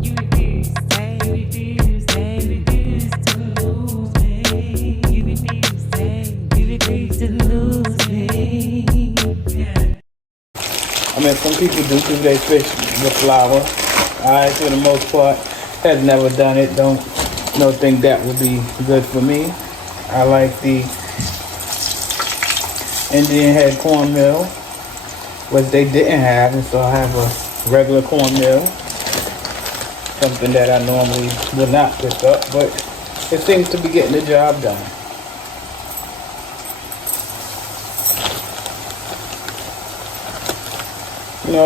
You refuse, say you refuse, say you refuse to lose me. You refuse, say you refuse to lose me. Yeah. I mean, some people do their fish with flour. I, for the most part, have never done it. Don't think that would be good for me. I like the Indian head cornmeal, which they didn't have, and so I have a regular cornmeal, something that I normally would not pick up, but it seems to be getting the job done.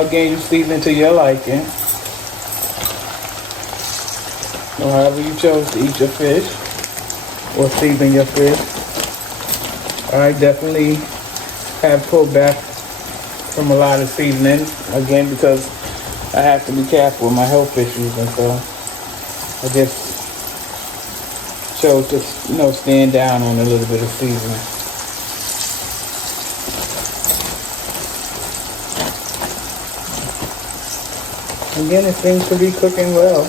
Again, you season to your liking. However you chose to eat your fish or season your fish. I definitely have pulled back from a lot of seasoning, again, because I have to be careful with my health issues, and so I just chose to, stand down on a little bit of seasoning. Again, it seems to be cooking well.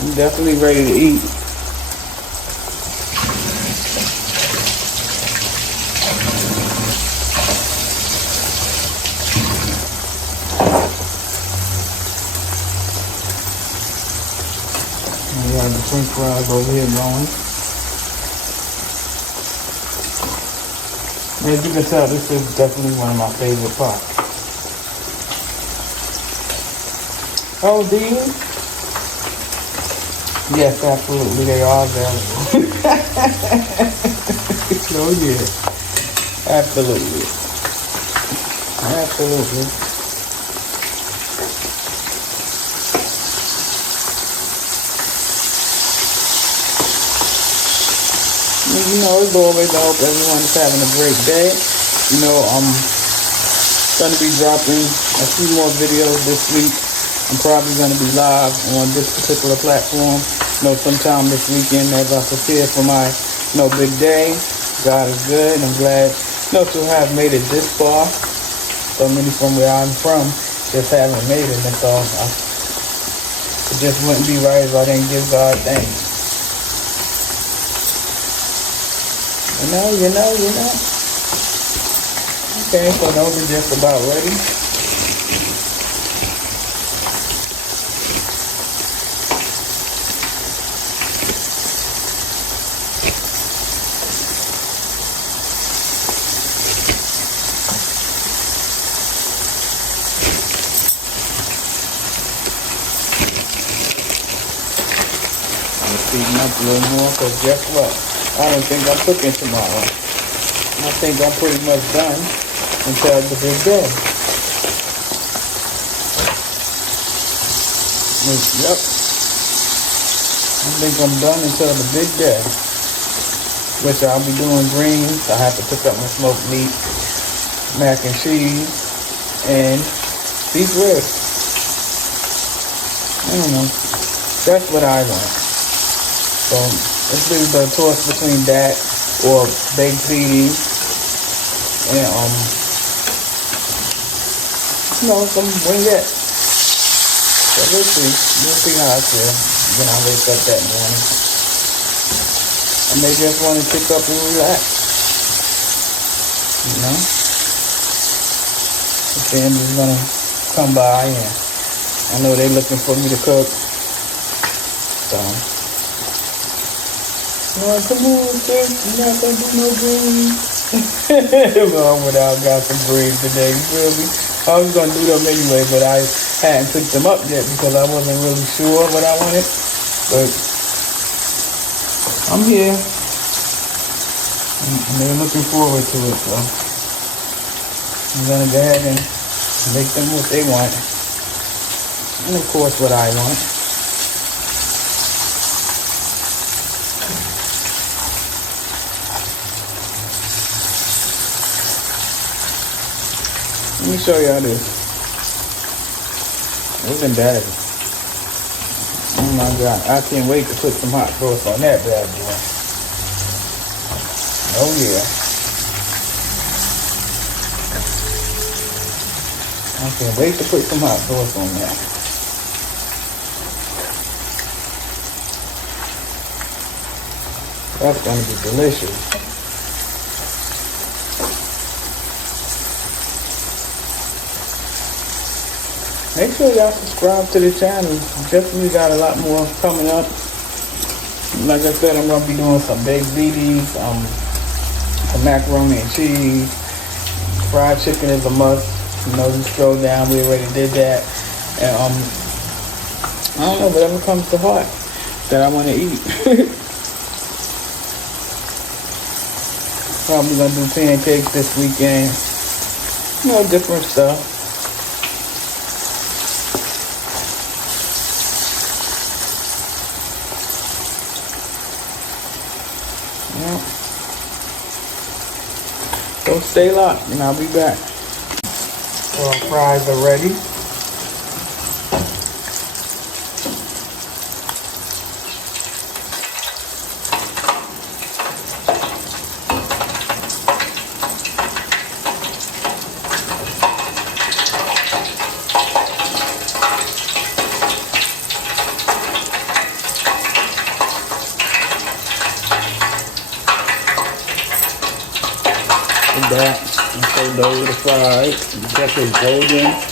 I'm definitely ready to eat. We have the French fries over here going. As you can tell, this is definitely one of my favorite pots. Oh, these? Yes, absolutely, they are available. Oh yeah, absolutely. As always, I hope everyone's having a great day. I'm going to be dropping a few more videos this week. I'm probably going to be live on this particular platform, sometime this weekend as I prepare for my, big day. God is good, and I'm glad, to have made it this far. So many from where I'm from just haven't made it, and so it just wouldn't be right if I didn't give God thanks. You know. Okay, so those are just about ready. I'm speeding up a little more, because guess what? I don't think I'm cooking tomorrow. I think I'm pretty much done until the big day. Yep. I think I'm done until the big day, which I'll be doing greens. I have to pick up my smoked meat, mac and cheese, and beef ribs. I don't know. That's what I want. So it's either a toss between that or baked ziti and some wingettes. So we'll see how I feel when I wake up that morning. I may just want to pick up and relax. The family's gonna come by, and I know they're looking for me to cook. So come on, sis, you're not gonna do no greens. Well, without got some greens today, you feel me? I was gonna do them anyway, but I hadn't picked them up yet because I wasn't really sure what I wanted. But I'm here, and they're looking forward to it, so I'm gonna go ahead and make them what they want, and of course what I want. Let me show y'all this. Look at that. Oh my God, I can't wait to put some hot sauce on that bad boy. Oh yeah. I can't wait to put some hot sauce on that. That's gonna be delicious. Make sure y'all subscribe to the channel. Definitely got a lot more coming up. Like I said, I'm gonna be doing some baked ziti, some macaroni and cheese. Fried chicken is a must. You know, you scroll down, we already did that. And I don't know, whatever comes to heart that I want to eat. Probably gonna do pancakes this weekend. You know, different stuff. Yeah. So stay locked and I'll be back. So our fries are ready. That and so those are the fries. Check is golden.